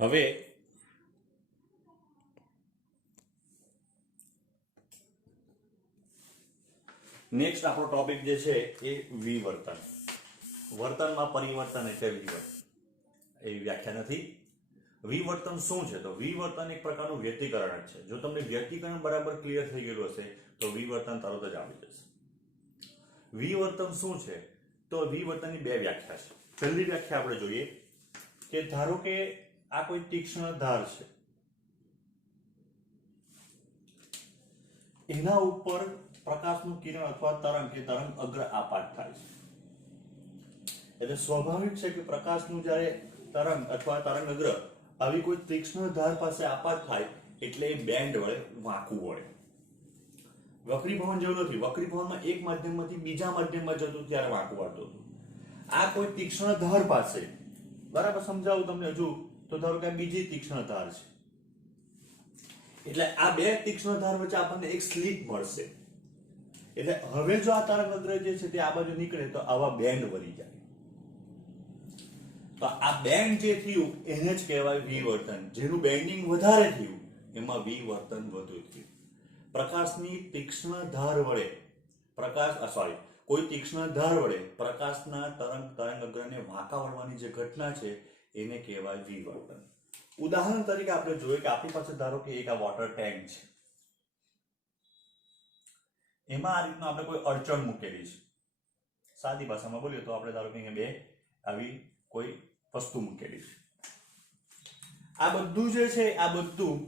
હવે નેક્સ્ટ આપણો ટોપિક જે છે એ વિવર્તન. વર્તનમાં પરિવર્તન એટલે વિવર્તન. એવી વ્યાખ્યા નથી. વિવર્તન શું છે? તો વિવર્તન એક પ્રકારનું વ્યક્તિકરણ જ છે. જો તમને વ્યક્તિકરણ બરાબર ક્લિયર થઈ ગયેલું હશે તો વિવર્તન તરત જ આવડી જશે. વિવર્તન શું છે? તો વિવર્તનની બે વ્યાખ્યા છે. પહેલી વ્યાખ્યા આપણે જોઈએ કે ધારો કે આ કોઈ તીક્ષ્ણ ધાર છે, એના ઉપર પ્રકાશનું કિરણ અથવા તરંગ કે તરંગ અગ્ર આપાત થાય છે. એટલે સ્વાભાવિક છે કે પ્રકાશનું જ્યારે તરંગ અથવા તરંગ અગ્ર આવી કોઈ તીક્ષ્ણ ધાર પાસે આપાત થાય એટલે એ બેન્ડ વડે વાંકું વળે. વક્રીભવન જેવું નથી. વક્રીભવનમાં એક માધ્યમમાંથી બીજા માધ્યમમાં જતું ત્યારે વાંકું વાળતું હતું. આ કોઈ તીક્ષ્ણ ધાર પાસે, બરાબર સમજાવું તમને હજુ, તો ધારો કે બીજી તીક્ષ્ણ ધાર છે, એટલે આ બે તીક્ષ્ણ ધાર વચ્ચે આપણને એક સ્લિપ મળશે. એટલે હવે જો આ તરંગ અગ્ર જે છે તે આ બાજુ નીકળે તો આવા બેન્ડ વળી જાય. તો આ બેન્ડ જે થયું એને જ કહેવાય વિવર્તન. જેનું બેન્ડિંગ વધારે થયું એમાં વિવર્તન વધુ થયું. પ્રકાશની તીક્ષ્ણ ધાર વડે કોઈ તીક્ષ્ણ ધાર વડે પ્રકાશના તરંગ અગ્રને વાંકા વળવાની જે ઘટના છે એને કહેવાય વિવર્તન. ઉદાહરણ તરીકે આપણે જોઈએ કે આપણી પાસે ધારો કે એક આ વોટર ટેન્ક છે, એમાં આ રીતનું આપણે કોઈ અડચણ મૂકેલી છે. સાદી ભાષામાં બોલીએ તો આપણે ધારો કે અહીંયા બે આવી કોઈ વસ્તુ મૂકેલી છે. આ બધું જે છે આ બધું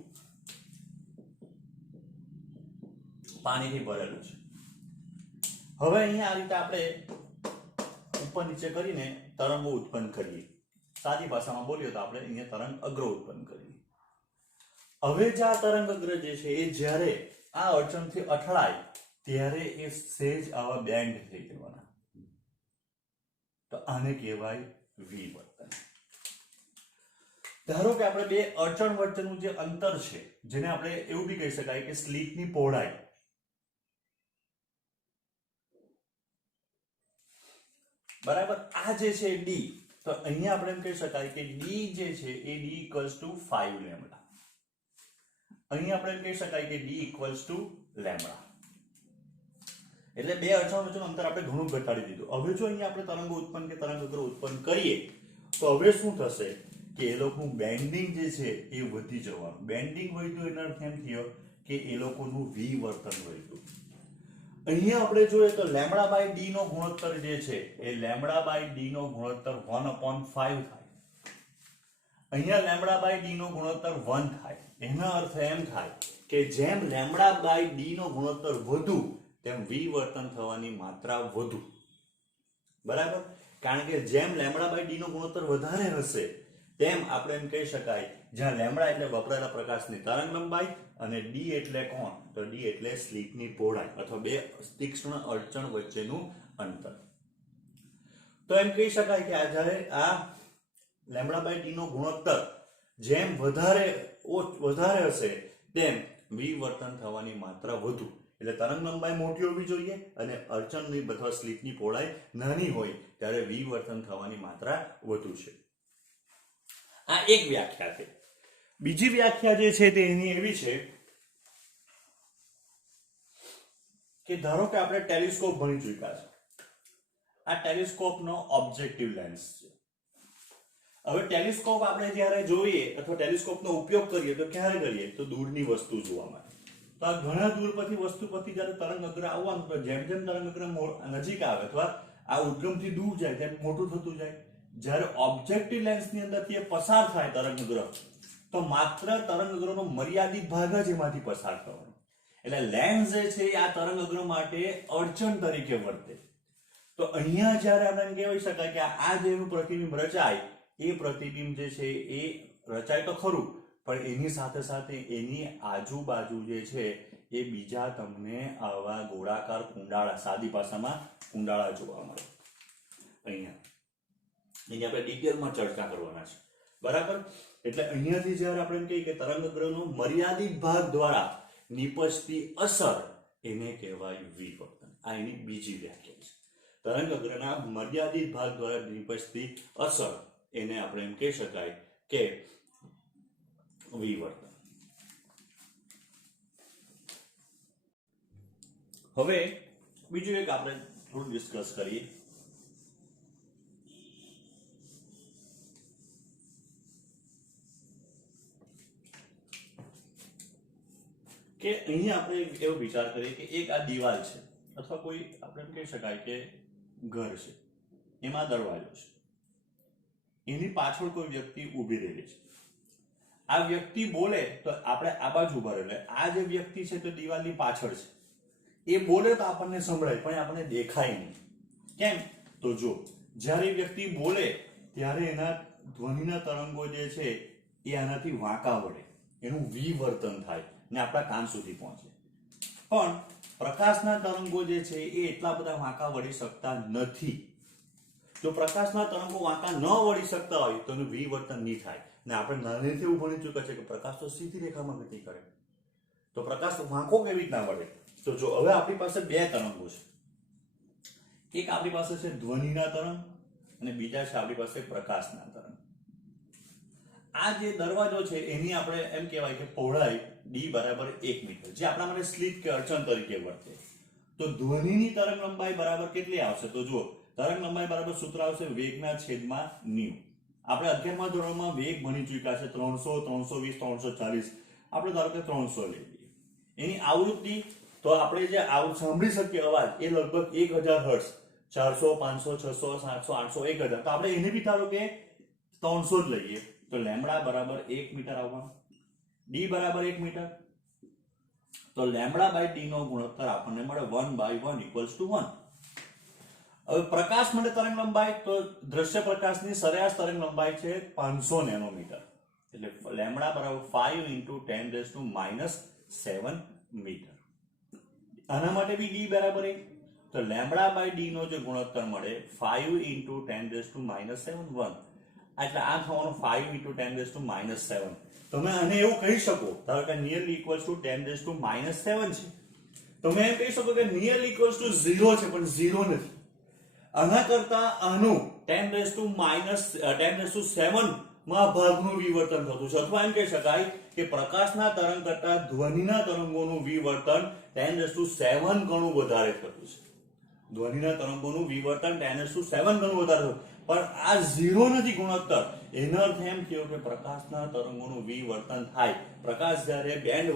પાણીથી ભરેલું છે. હવે અહીંયા આ રીતે આપણે ઉપર નીચે કરીને તરંગો ઉત્પન્ન કરીએ. સાદી ભાષામાં બોલીએ તો આપણે અહીંયા તરંગ અગ્ર ઉત્પન્ન કરીએ. હવે જે આ તરંગ અગ્ર જે છે એ જ્યારે આ અડચણથી અથડાય ત્યારે એ સહેજ આવા બેન્ડ થઈ જવાના. તો આને કહેવાય વિવર્તન. ધારો કે આપણે બે અડચણ વચ્ચેનું જે અંતર છે, જેને આપણે એવું બી કહી શકાય કે સ્લિટની પહોળાઈ, બરાબર, આ જે છે ડી, તો અહીંયા આપણે એમ કહી શકાય કે ડી જે છે એ ડી ઇક્વલ્સ ટુ 5 લેમ્બડા. અહીંયા આપણે એમ કહી શકાય કે ડી ઇક્વલ્સ ટુ લેમ્બડા. એટલે બે અડચણ વચ્ચેનું અંતર આપણે ઘણું ઘટાડી દીધું. હવે જો અહીંયા આપણે તરંગો ઉત્પન્ન કે તરંગ અગ્ર ઉત્પન્ન કરીએ તો હવે શું થશે કે એ લોકોનું બેન્ડિંગ જે છે એ વધી જવાનું. બેન્ડિંગ વધ્યું એનો અર્થ એમ થયો કે એ લોકોનું વિવર્તન વધ્યું. અહીંયા આપણે જોઈએ તો લેમ્બડા બાય ડી નો ગુણોત્તર જે છે એ લેમ્બડા બાય ડી નો ગુણોત્તર 1/5 થાય. અહીંયા લેમ્બડા બાય ડી નો ગુણોત્તર 1 થાય. એનો અર્થ એમ થાય કે જેમ લેમ્બડા બાય ડી નો ગુણોત્તર વધુ તેમ વિવર્તન થવાની માત્રા વધુ. બરાબર, કારણ કે જેમ લેમ્બડા બાય ડી નો ગુણોત્તર વધારે હશે તેમ આપણે એમ કહી શકાય, જ્યાં લેમ્બડા એટલે વપરાયેલા પ્રકાશની તરંગ લંબાઈ અને ડી એટલે કોણ, તો ડી એટલે સ્લિટની પહોળાઈ અથવા બે તીક્ષ્ણ અડચણ વચ્ચેનું અંતર. તો એમ કહી શકાય કે આ જ્યારે આ લેમ્બડા બાય ડી નો ગુણોત્તર જેમ વધારે હશે તેમ વિવર્તન થવાની માત્રા વધુ. એટલે તરંગ લંબાઈ મોટી હોવી જોઈએ અને અડચણની અથવા સ્લિટની પહોળાઈ નાની હોય ત્યારે વિવર્તન થવાની માત્રા વધુ છે. આ એક વ્યાખ્યા છે. બીજી વ્યાખ્યા જે છે તે એની એવી છે કે ધારો કે આપણે ટેલિસ્કોપ ભણી ચૂક્યા છે. આ ટેલિસ્કોપનો ઓબ્જેક્ટિવ લેન્સ છે. હવે ટેલિસ્કોપ આપણે જ્યારે જોઈએ અથવા ટેલિસ્કોપનો ઉપયોગ કરીએ તો ક્યારે કરીએ, તો દૂરની વસ્તુ જોવા માટે. તો આ ઘણા દૂર પરથી વસ્તુ પરથી જ્યારે તરંગ અગ્ર આવવાનું, તો જેમ જેમ તરંગ અગ્ર નજીક આવે અથવા આ ઉદ્ગમથી દૂર જાય તેમ મોટું થતું જાય. જ્યારે ઓબ્જેક્ટિવ લેન્સની અંદરથી એ પસાર થાય તરંગ અગ્ર, તો માત્ર તરંગ અગ્રનો મર્યાદિત ભાગ જ એમાંથી પસાર થવાનો. એટલે લેન્સ જે છે આ તરંગ અગ્ર માટે અડચણ તરીકે વર્તે. તો અહીંયા જ્યારે આપણે એમ કહેવાય શકાય કે આ જેનું પ્રતિબિંબ રચાય એ પ્રતિબિંબ જે છે એ રચાય તો ખરું, પણ એની સાથે સાથે એની આજુબાજુ જે છે એ બીજા તમને આવા ગોળાકાર કુંડાળા, સાદી ભાષામાં કુંડાળા જોવા મળે. અહીંયા આપણે ડિટેલમાં ચર્ચા કરવાના છે. બરાબર, એટલે અહીંયાથી જ્યારે આપણે એમ કહીએ કે તરંગ અગ્રનો મર્યાદિત ભાગ દ્વારા નિપજતી અસર એને કહેવાય વિવર્તન. આ એની બીજી વ્યાખ્યા છે. તરંગ અગ્રના મર્યાદિત ભાગ દ્વારા નિપજતી અસર એને આપણે એમ કહી શકાય કે વિવર્તન. હવે બીજું એક આપણે થોડું ડિસ્કસ કરીએ કે અહીંયા આપણે એવો વિચાર કરીએ કે એક આ દિવાલ છે અથવા કોઈ આપણે એમ કહી શકાય કે ઘર છે, એમાં દરવાજો છે, એની પાછળ કોઈ વ્યક્તિ ઊભી રહેલી છે. આ વ્યક્તિ બોલે તો આપણે આ બાજુ ઉભા રહે, આ જે વ્યક્તિ છે તે દિવાલની પાછળ છે, એ બોલે તો આપણને સંભળાય પણ આપણને દેખાય નહીં. કેમ? તો જો જ્યારે વ્યક્તિ બોલે ત્યારે એના ધ્વનિના તરંગો જે છે એ આનાથી વાંકા વળે, એનું વિવર્તન થાય ને આપણા કાન સુધી પહોંચે. પણ પ્રકાશના તરંગો જે છે એ એટલા બધા વાંકા વળી શકતા નથી. જો પ્રકાશના તરંગો વાંકા ન વળી શકતા હોય તો એનું વિવર્તન નહીં થાય. ને આપણે નાનેથી એવું ભણી ચૂક્યા છે કે પ્રકાશ તો સીધી રેખામાં ગતિ કરે, તો પ્રકાશ વાંકો કેવી રીતના વળે? તો જો હવે આપણી પાસે બે તરંગો છે, એક આપણી પાસે છે ધ્વનિના તરંગ અને બીજા છે આપણી પાસે પ્રકાશના તરંગ. આ જે દરવાજો છે એની આપણે એમ કહેવાય કે પહોળાઈ d બરાબર 1 મીટર, જે આપણા માટે સ્લિટ કે અડચણ તરીકે વર્તે. તો ધ્વનિની તરંગ લંબાઈ બરાબર કેટલી આવશે? તો જુઓ, તરંગ લંબાઈ બરાબર સૂત્ર આવશે વેગના છેદમાં ન્યુ. આપણે 11મા ધોરણમાં વેગ ભણી ચૂક્યા છે 300, 320, 340. આપણે ધારો કે 300 લઈ લઈએ. એની આવૃત્તિ તો આપણે જે સાંભળી શકીએ અવાજ એ લગભગ 1000 હર્ટ્ઝ, 400, 500, 600, 700, 800, 1000. તો આપણે એને બી ધારો કે 300 જ લઈએ તો લેમ્બડા બરાબર 1 મીટર આવવાનું, d બરાબર 1 મીટર. તો લેમ્બડા બાય d નો ગુણોત્તર આપણને મળે 1/1 = 1. હવે પ્રકાશ માટે તરંગ લંબાઈ, તો દ્રશ્ય પ્રકાશની સરેરાશ તરંગ લંબાઈ છે 500 નેનોમીટર, એટલે લેમ્બડા બરાબર 5 × 10⁻⁷ મીટર. આના માટે બી d બરાબર 1, તો લેમ્બડા બાય d નો જે ગુણોત્તર મળે 5 × 10⁻⁷ 1, એટલે આ થવાનું 5 × 10⁻⁷. તમે આને એવું કહી શકો, ધારો કે નિયરલી ઇક્વલ્સ ટુ 10⁻⁷ છે, તમે એમ કહી શકો કે નિયરલી ઇક્વલ્સ ટુ 0 છે પણ 0 નથી. આના કરતા આનું 10⁻⁷ માં ભાગનું વિવર્તન થતું છે, અથવા એમ કહી શકાય કે પ્રકાશના તરંગ કરતા ધ્વનિના તરંગોનું વિવર્તન 10⁷ ગણું વધારે થતું છે. ધ્વનિના તરંગોનું વિવર્તન 10⁷ ગણું વધારે થતું, પણ આ 0 નથી ગુણોત્તર. એનો અર્થ એમ થયો કે પ્રકાશના તરંગોનું વિવર્તન થાય. પ્રકાશ જ્યારે બેન્ડ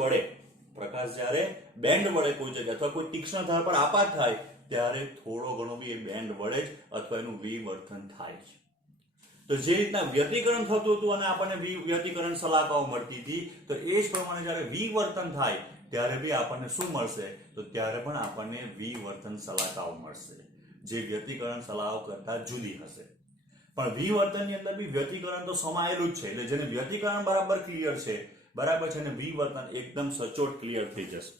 વડે કોઈ જગ્યાએ અથવા કોઈ તીક્ષ્ણ ધાર પર આપાત થાય ત્યારે થોડો ઘણો બી એ બેન્ડ વડે જ અથવા એનું વિવર્તન થાય છે. તો જે રીતના વ્યતિકરણ થતું હતું અને આપણને વ્યતિકરણ સલાહકાઓ મળતી હતી, તો એ જ પ્રમાણે જ્યારે વિવર્તન થાય ત્યારે બી આપણને શું મળશે? તો ત્યારે પણ આપણને વિવર્તન સલાહકાઓ મળશે, જે વ્યતિકરણ સલાહો કરતા જુદી હશે. પણ વિવર્તનની અંદર બી વ્યતિકરણ તો સમાયેલું જ છે, એટલે જેને વ્યતિકરણ બરાબર ક્લિયર છે, બરાબર છે, અને વિવર્તન એકદમ સચોટ ક્લિયર થઈ જશે.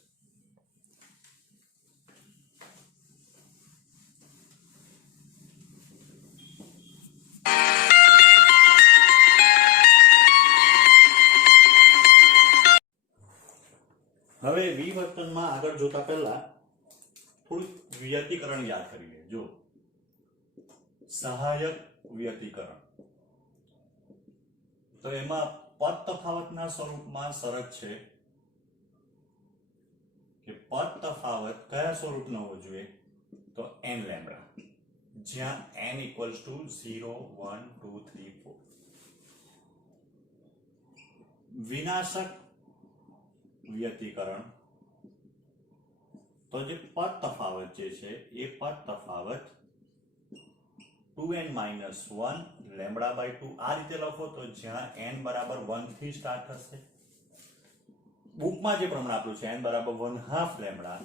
હવે વિવર્તનમાં આગળ જોતા પહેલા થોડું વ્યતિકરણ યાદ કરી લે. જો સહાયક વ્યતિકરણ, તો એમાં પદ તફાવતના સ્વરૂપમાં શરત છે કે પદ તફાવત કયા સ્વરૂપનો હોવો જોઈએ? તો n લેમ્બડા, જ્યાં n = 0, 1, 2, 3, 4. વિનાશક વ્યતિકરણ, તો જે પદ તફાવત જે છે એ પદ તફાવત 2n-1 લેમ્બડા/2 આ રીતે લખો તો જ્યાં n બરાબર 1 થી સ્ટાર્ટ થશે. બુકમાં જે પ્રમાણે આપ્યું છે n બરાબર 1/2 લેમ્બડા,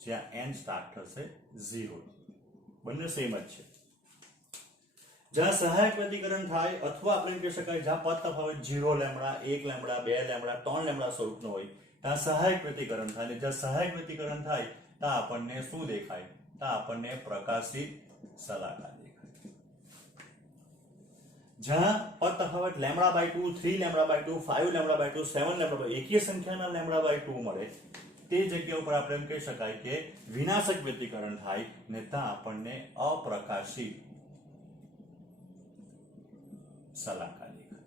જ્યાં n સ્ટાર્ટ થશે 0. બંને સેમ જ છે. જ્યાં સહાયક વ્યતિકરણ થાય, અથવા આપણે કહી શકાય જ્યાં પદ તફાવત 0 લેમ્બડા, 1 લેમ્બડા, 2 લેમ્બડા, 3 લેમ્બડા સ્વરૂપનો હોય, ત્યાં સહાયક વ્યતિકરણ થાય. અને જ્યાં સહાયક વ્યતિકરણ થાય ત્યાં આપણને શું દેખાય? ત્યાં આપણને પ્રકાશિત સલાહકા દેખાય. જ્યાં પદ તફાવત લેમ્બડા/2, 3 લેમ્બડા/2, 5 લેમ્બડા/2, 7 લેમ્બડા/2 એકી સંખ્યાના લેમ્બડા/2 મળે, તે જગ્યા ઉપર આપણે એમ કહી શકાય કે વિનાશક વ્યતિકરણ થાય ને ત્યાં આપણને અપ્રકાશિત સલાહકા દેખાય.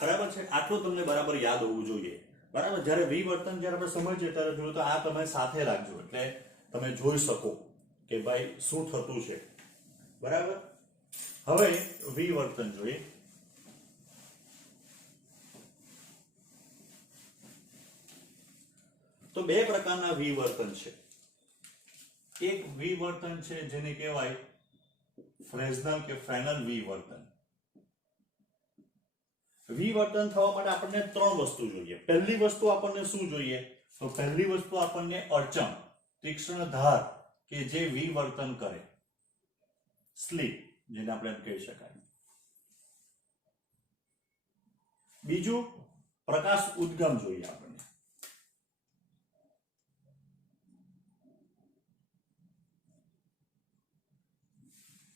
બરાબર છે, આટલું તમને બરાબર યાદ હોવું જોઈએ. બરાબર, જ્યારે વિવર્તન જ્યારે આપણે સમજીએ ત્યારે જોયું તો આ તમે સાથે રાખજો એટલે તમે જોઈ શકો કે ભાઈ શું થતું છે. બરાબર, હવે વિવર્તન જોઈએ. તો બે પ્રકારના વિવર્તન છે. એક વિવર્તન છે જેને કહેવાય ફ્રેઝનલ કે ફ્રેનલ વિવર્તન. વિવર્તન થવા માટે આપણને ત્રણ વસ્તુ જોઈએ. પહેલી વસ્તુ આપણને શું જોઈએ? તો પહેલી વસ્તુ આપણને અડચણ, તીક્ષ્ણ ધાર કે જે વિવર્તન કરે, સ્લીપ જેને આપણે એમ કહી શકાય. બીજું પ્રકાશ ઉદ્ગમ જોઈએ આપણને.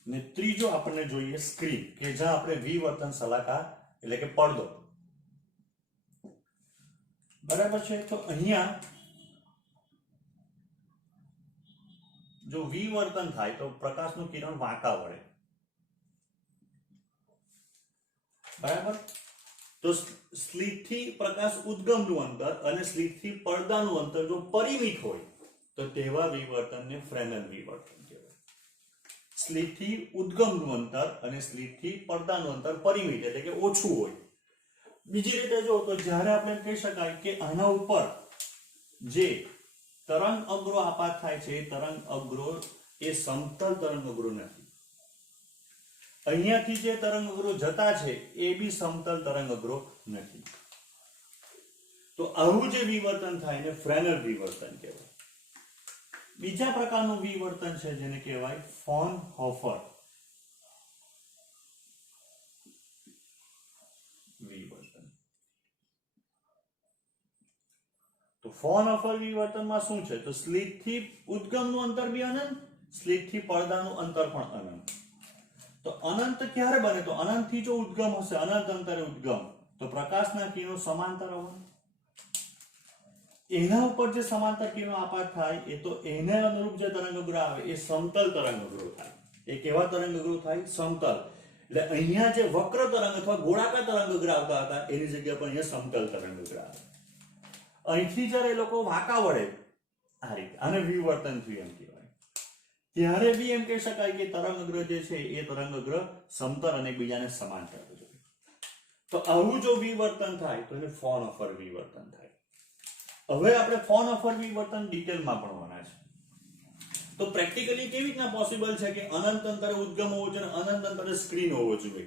ને ત્રીજો આપણને જોઈએ સ્ક્રીન કે જ્યાં આપણે વિવર્તન સલાહકાર એટલે કે પડદો. બરાબર છે, તો અહીંયા જો વિવર્તન થાય તો પ્રકાશનું કિરણ વાંકા વળે. બરાબર, તો સ્લિટથી પ્રકાશ ઉદ્ગમનું અંતર અને સ્લિટથી પડદાનું અંતર જો પરિમિત હોય તો તેવા વિવર્તનને ફ્રેનલ વિવર્તન કહેવાય. સ્લિટથી ઉદ્ગમનું અંતર અને સ્લિટથી પડદાનું અંતર પરિમિત એટલે કે ઓછું હોય. બીજી રીતે જો તો જ્યારે આપણે કહી શકાય કે આના ઉપર જે તરંગ અગ્રો આપાત થાય છે એ તરંગ અગ્રો એ સમતલ તરંગ અગ્રો નથી. અહીંયાથી જે તરંગ અગ્રો જતા છે એ બી સમતલ તરંગ અગ્રો નથી. તો આવું જે વિવર્તન થાય એને ફ્રેનલ વિવર્તન કહેવાય. બીજા પ્રકારનું વિવર્તન છે જેને કહેવાય ફ્રોનહોફર વિવર્તન. તો ફ્રોનહોફર વિવર્તનમાં શું છે? તો સ્લિટથી ઉદ્ગમનું અંતર બી અનંત, સ્લિટથી પડદાનું અંતર પણ અનંત. તો અનંત ક્યારે બને? તો અનંતથી જો ઉદ્ગમ હશે, અનંત અંતરે ઉદ્ગમ, તો પ્રકાશના કિરણો સમાંતર આવવાના. એના ઉપર જે સમાંતર કિરણો આપાત થાય એ તો એને અનુરૂપ જે તરંગ અગ્ર આવે એ સમતલ તરંગ અગ્રો થાય. એ કેવા તરંગ અગ્રો થાય? સમતલ. એટલે અહીંયા જે વક્ર તરંગ અથવા ગોળાકાર તરંગ અગ્ર આવતા હતા એની જગ્યા પર અહીંયા સમતલ તરંગ અગ્ર આવે. અહીંથી જ્યારે એ લોકો વાંકા વળે આ રીતે, આને વિવર્તન થયું એમ કહેવાય, ત્યારે બી એમ કહી શકાય કે તરંગ અગ્ર જે છે એ તરંગ અગ્ર સમતલ અને બીજાને સમાંતર જોઈએ. તો આવું જો વિવર્તન થાય તો એને ફ્રોનહોફર વિવર્તન થાય. હવે આપણે ફ્રોનહોફર વિવર્તન ડિટેલમાં ભણવાના છે. તો પ્રેક્ટિકલી કેવી રીતના પોસિબલ છે કે અનંત અંતરે ઉદ્ગમ હોવો જોઈએ અને અનંત અંતરે સ્ક્રીન હોવો જોઈએ,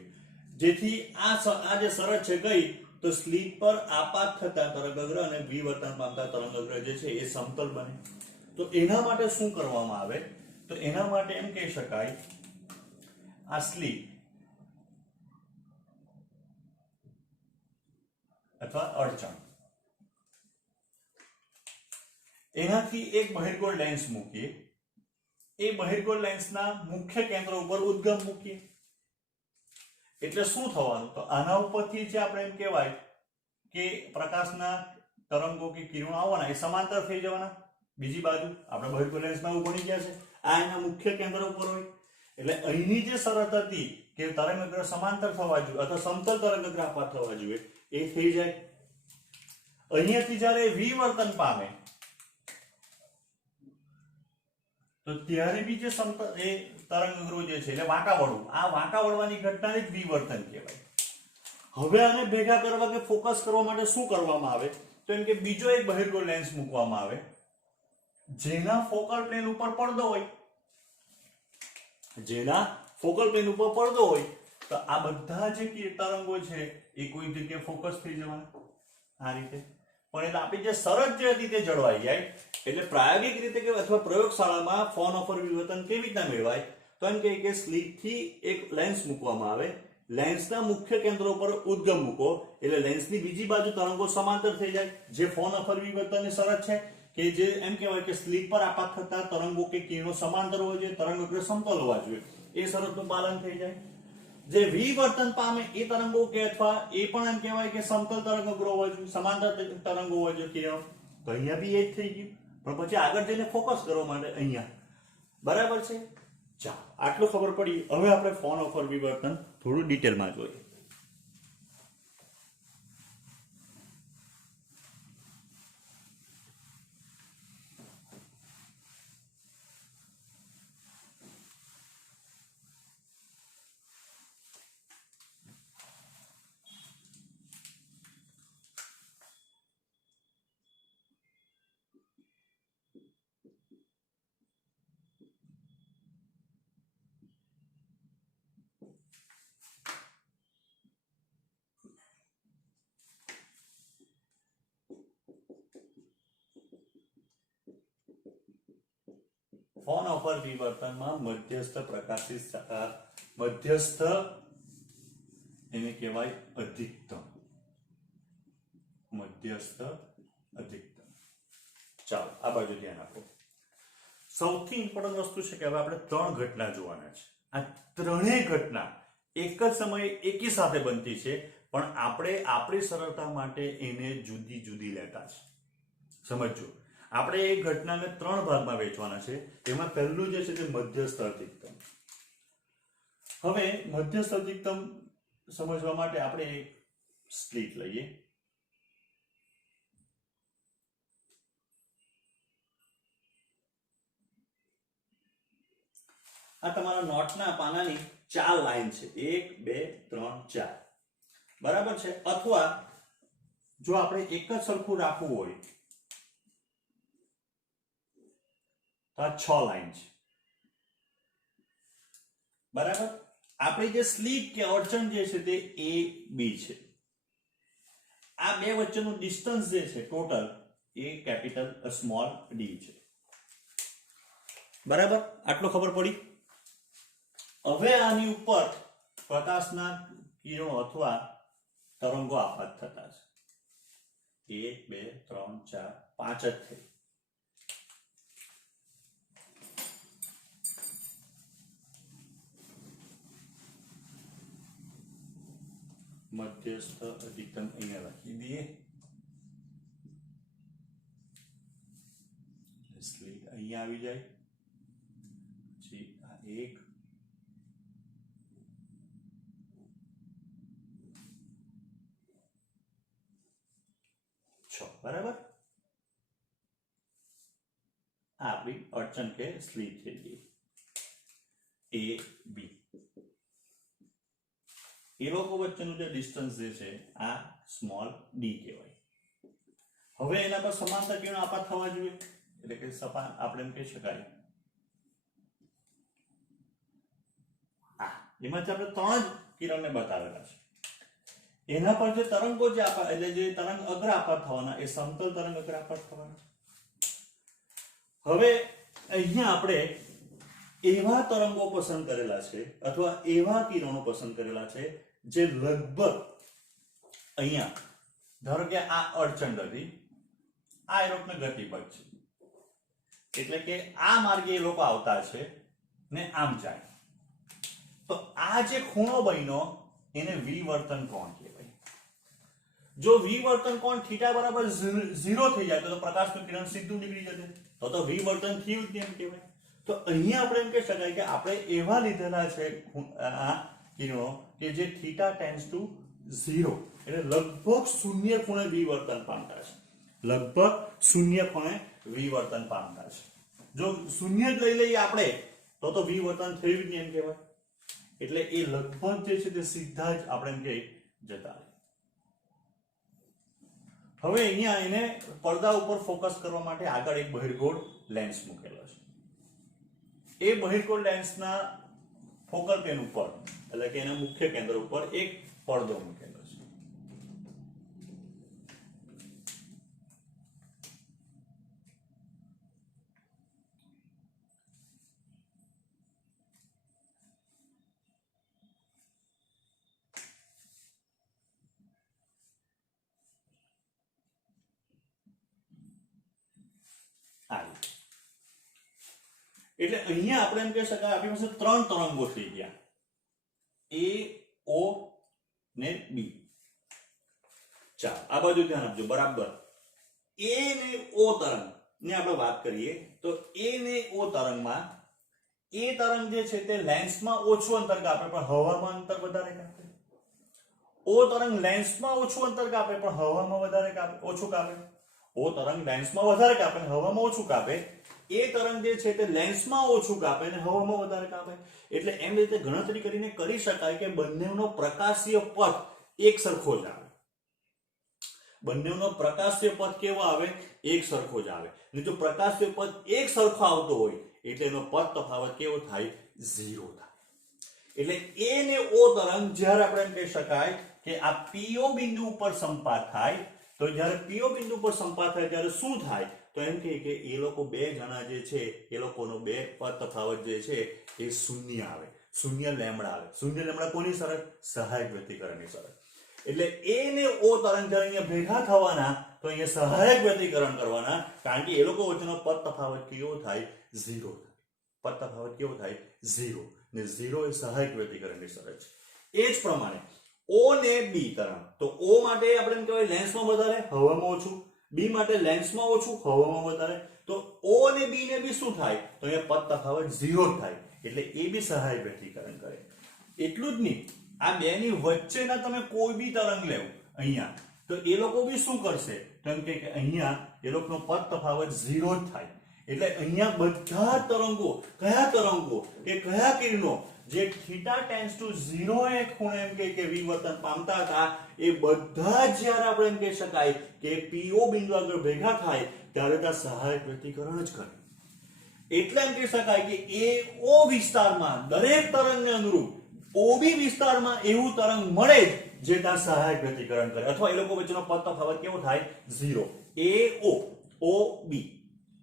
જેથી આ જે શરત છે કઈ? તો સ્લિટ પર આપાત થતા તરંગ અગ્ર અને વિવર્તન પામતા તરંગ અગ્ર જે છે એ સમતલ બને. તો એના માટે શું કરવામાં આવે? તો એના માટે એમ કહી શકાય આ સ્લિટ અથવા અડચણ, એનાથી એક બહિર્ગોળ લેન્સ મૂકીએ. એ બહિર્ગોળ લેન્સના મુખ્ય કેન્દ્ર ઉપર ઉદ્ગમ મૂકીએ. એટલે શું થવાનું? તો આના ઉપરથી જે આપણે એમ કહેવાય કે પ્રકાશના તરંગો કે કિરણો આવવાના એ સમાંતર થઈ જવાના. બીજી બાજુ આપણે બહિર્ગોળ લેન્સમાં એવું ભણી ગયા છે, આ એના મુખ્ય કેન્દ્ર ઉપર હોય. એટલે અહીંની જે શરત હતી કે તરંગ અગ્ર સમાંતર થવા જોઈએ અથવા સમતલ તરંગ અગ્ર આપાત થવા જોઈએ એ થઈ જાય. અહીંયાથી જ્યારે વિવર્તન પામે તો ત્યારે બી જે સમતલ એ તરંગ અગ્રો જે છે એટલે વાંકા વળવું, આ વાંકા વળવાની ઘટનાને જ વિવર્તન કહેવાય. હવે આને ભેગા કરવા કે ફોકસ કરવા માટે શું કરવામાં આવે? તો એમ કે બીજો એક બહિર્ગોળ લેન્સ મૂકવામાં આવે જેના ફોકલ પ્લેન ઉપર પડદો હોય. જેના ફોકલ પ્લેન ઉપર પડદો હોય તો આ બધા જે તરંગો છે એ કોઈ જગ્યાએ ફોકસ થઈ જવાના આ રીતે. પણ એટલે આપણી જે શરત જે હતી તે જળવાઈ જાય. એટલે પ્રાયોગિક રીતે કે અથવા પ્રયોગશાળામાં ફ્રોનહોફર વિવર્તન કેવી રીતના મેળવાય? તો એમ કે સ્લિટથી એક લેન્સ મૂકવામાં આવે, લેન્સના મુખ્ય કેન્દ્ર ઉપર ઉદ્ગમ મૂકો એટલે લેન્સની બીજી બાજુ તરંગો સમાંતર થઈ જાય. જે ફ્રોનહોફર વિવર્તનની શરત છે કે જે એમ કહેવાય કે સ્લિટ પર આપાત થતા તરંગો કે કિરણો સમાંતર હોવા જોઈએ, તરંગ અગ્ર સમતલ હોવા જોઈએ, એ શરતનું પાલન થઈ જાય. જે વિવર્તન પામે એ તરંગો કે અથવા એ પણ એમ કહેવાય કે સમતલ તરંગ અગ્ર હોવા જોઈએ, સમાંતર તરંગો હોવા જોઈએ કિરણો. તો અહીંયા બી એ જ થઈ ગયું. પણ પછી આગળ જઈને ફોકસ કરવા માટે અહીંયા. બરાબર છે? ચાલો, આટલું ખબર પડી. હવે આપણે ફ્રોનહોફર વિવર્તન થોડું ડિટેલમાં જોઈએ. ફોન ઉપર વિવર્તનમાં મધ્યસ્થ પ્રકાશિત મધ્યસ્થ એને કહેવાય અધિકતમ. મધ્યસ્થ અધિકતમ. ચાલો આ બાજુ ધ્યાન આપો. સૌથી ઇમ્પોર્ટન્ટ વસ્તુ છે કે હવે આપણે 3 ઘટના જોવાના છે. આ ત્રણેય ઘટના એક જ સમયે એકી સાથે બનતી છે, પણ આપણે આપણી સરળતા માટે એને જુદી જુદી લેતા છે. સમજો, આપણે એ ઘટનાને 3 ભાગમાં વહેંચવાના છે. એમાં પહેલું જે છે તે મધ્યસ્થ અધિકતમ. હવે મધ્યસ્થ અધિકતમ સમજવા માટે આપણે એક સ્પ્લિટ લઈએ. આ તમારા નોટના પાનાની 4 લાઈન છે. 1 2 3 4 બરાબર છે. અથવા જો આપણે એક જ સરખું રાખવું હોય તો આ 6 લાઈન છે. બરાબર. આપણી જે સ્લીટ કે અડચણ જે છે તે એ બી છે. આ બે વચ્ચેનું ડિસ્ટન્સ જે છે ટોટલ એ કેપિટલ સ્મોલ ડી છે. બરાબર, આટલો ખબર પડી. હવે આની ઉપર પ્રકાશના કિરણો અથવા તરંગો આપાત થતા છે. 1 2 3 4 5 જ થઈ. મધ્યસ્થ અધિકતમ અહીંયા લખી દઈએ. સ્લીટ અહીંયા આવી જાય. પછી આ 1 6 બરાબર. આ આપણી અડચણ કે સ્લીટ થઈ ગઈ. એ બી એ લોકો વચ્ચેનું જે ડિસ્ટન્સ જે છે આ સ્મોલ ડી કહેવાય. હવે એના પર સમાંતર કિરણો આપાત થવા જોઈએ, એટલે કે આપણે એમ કહી શકાય એમાંથી આપણે 3 જ કિરણને બતાવેલા છે. એના પર જે તરંગો જે આપાત એટલે જે તરંગ અગ્ર આપાત થવાના એ સમતલ તરંગ અગ્ર આપાત થવાના. હવે અહીંયા આપણે એવા તરંગો પસંદ કરેલા છે અથવા એવા કિરણો પસંદ કરેલા છે જે લગભગ અહીંયા ધારો કે આ અડચણ હતી, આ એરોકને ગતિપથ છે, એટલે કે આ માર્ગે એ લોકો આવતા છે ને આમ જાય. તો આ જે ખૂણો બન્યો એને વિવર્તન કોણ કહેવાય. જો વિવર્તન કોણ θ બરાબર 0 થઈ જાય તો પ્રકાશનું કિરણ સીધું નીકળી જશે, તો વિવર્તન થયું જ એમ કહેવાય. તો અહીંયા આપણે એમ કહી શકાય કે આપણે એવા લીધેલા છે આ કિરણો કે જે θ ટેન્ડ્સ ટુ 0 એટલે લગભગ શૂન્ય ખૂણે વિવર્તન પામતા છે. લગભગ શૂન્ય ખૂણે વિવર્તન પામતા છે. જો શૂન્ય જ લઈ લઈએ આપણે તો વિવર્તન થયું જ નહીં એમ કહેવાય. એટલે એ લગભગ જે છે તે સીધા જ આપણે એમ કે જતા રહે. હવે અહીંયા એને પડદા ઉપર ફોકસ કરવા માટે આગળ એક બહિર્ગોળ લેન્સ મૂકેલો છે. એ બહિર્ગોળ લેન્સના ફોકલ પેન ઉપર એટલે કે એના મુખ્ય કેન્દ્ર ઉપર એક પડદો મૂકેલો છે. એટલે અહીંયા આપણે એમ કહી શકાય આપણી પાસે 3 તરંગો થઈ ગયા, એ ઓ ને બી. ચાલો આ બાજુ ધ્યાન આપજો. બરાબર, એ ને ઓ તરંગ ને આપણે વાત કરીએ તો એ ને ઓ તરંગમાં એ તરંગ જે છે તે લેન્સમાં ઓછું અંતર કાપે પણ હવામાં અંતર વધારે કાપે. ઓ તરંગ લેન્સમાં ઓછું અંતર કાપે પણ હવામાં વધારે કાપે, ઓછું કાપે. ઓ તરંગ લેન્સમાં વધારે કાપે અને હવામાં ઓછું કાપે. એ તરંગ જે છે તે લેન્સમાં ઓછું કાપે અને હવામાં વધારે કાપે. એટલે એમ રીતે ગણતરી કરીને કરી શકાય કે બંનેનો પ્રકાશીય પથ એક સરખો જ આવે. બંનેનો પ્રકાશીય પથ કેવો આવે? એક સરખો જ આવે. અને જો પ્રકાશીય પથ એક સરખો આવતો હોય એટલે એનો પથ તફાવત કેવો થાય? 0 થાય. એટલે એ ને ઓ તરંગ જ્યારે આપણે એમ કહી શકાય કે આ પીઓ બિંદુ ઉપર સંપાત થાય, તો જ્યારે પીઓ બિંદુ પર સંપાત થાય ત્યારે શું થાય? તો એમ કે એ લોકો બે જણા જે છે એ લોકોનો બે પદ તફાવત જે છે એ શૂન્ય આવે, શૂન્ય લેમડા આવે. શૂન્ય લેમડા કોની શરત? સહાયક વ્યતિકરણની શરત. એટલે એ ને ઓ તરંગ જ્યારે અહીંયા ભેગા થવાના તો અહીંયા સહાયક વ્યતિકરણ કરવાના, કારણ કે એ લોકો વચ્ચેનો પદ તફાવત કેવો થાય? 0 થાય. પદ તફાવત કેવો થાય? 0. ને 0 એ સહાયક વ્યતિકરણની શરત છે. એ જ પ્રમાણે O ને B તરંગ, તો O માટે આપણે એમ કહેવાય લેન્સમાં વધારે, હવામાં ઓછું. B માટે લેન્સમાં ઓછું, હવામાં વધારે. તો O અને B ને બી શું થાય? તો અહીંયા પદ તફાવત 0 થાય. એટલે એ બી સહાયક વ્યતિકરણ કરે. એટલું જ નહીં, આ બેની વચ્ચેના તમે કોઈ બી તરંગ લેવો અહીંયા, તો એ લોકો બી શું કરશે? તો એમ કે અહીંયા એ લોકોનો પદ તફાવત 0 જ થાય. એટલે અહીંયા બધા તરંગો, કયા તરંગો કે કયા કિરણો જે થીટા ટેન્ડ્સ ટુ 0 એ ખૂણે એમ કે વિવર્તન પામતા હતા, એ બધા જ જ્યારે આપણે એમ કહી શકાય કે PO બિંદુ આગળ ભેગા થાય ત્યારે ત્યાં સહાયક વ્યતિકરણ જ કરે. એટલે એમ કહી શકાય કે AO વિસ્તારમાં દરેક તરંગને અનુરૂપ OB વિસ્તારમાં એવું તરંગ મળે જ જે ત્યાં સહાયક વ્યતિકરણ કરે, અથવા એ લોકો વચ્ચેનો પદ તફાવત કેવો થાય? 0. AO OB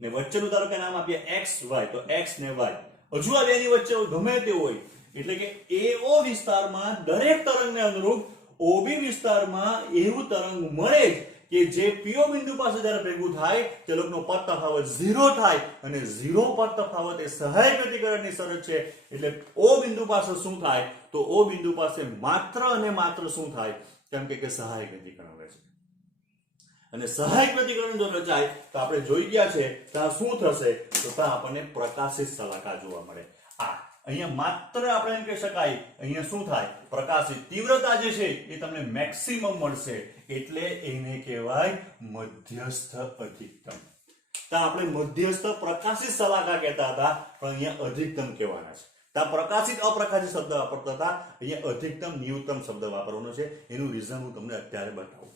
ને વચ્ચેનું ધારો કે નામ આપીએ x y, તો x ને y. હજુ આ બેની વચ્ચે ગમે તે હોય, એટલે કે AO વિસ્તારમાં દરેક તરંગને અનુરૂપ OB વિસ્તારમાં એવું તરંગ મળે જ કે જે PO બિંદુ પાસે જ્યારે ભેગું થાય તે લોકોનો પદ તફાવત 0 થાય, અને 0 પદ તફાવત એ સહાયક વ્યતિકરણની શરત છે. એટલે O બિંદુ પાસે શું થાય? તો O બિંદુ પાસે માત્ર અને માત્ર શું થાય? કેમ કે સહાયક વ્યતિકરણ રહે છે. અને સહાયક વ્યતિકરણ જો રચાય તો આપણે જોઈ ગયા છે ત્યાં શું થશે? તો ત્યાં આપણને પ્રકાશિત શલાકા જોવા મળે. અહીંયા માત્ર આપણે એમ કહી શકાય અહીંયા શું થાય? પ્રકાશિત તીવ્રતા જે છે એ તમને મેક્સિમમ મળશે, એટલે એને કહેવાય મધ્યસ્થ અધિકતમ. ત્યાં આપણે મધ્યસ્થ પ્રકાશિત શલાકા કહેતા હતા, પણ અહીંયા અધિકતમ કહેવાના છે. ત્યાં પ્રકાશિત અપ્રકાશિત શબ્દ વાપરતા હતા, અહીંયા અધિકતમ ન્યૂનતમ શબ્દ વાપરવાનો છે. એનું રીઝન હું તમને અત્યારે બતાવું.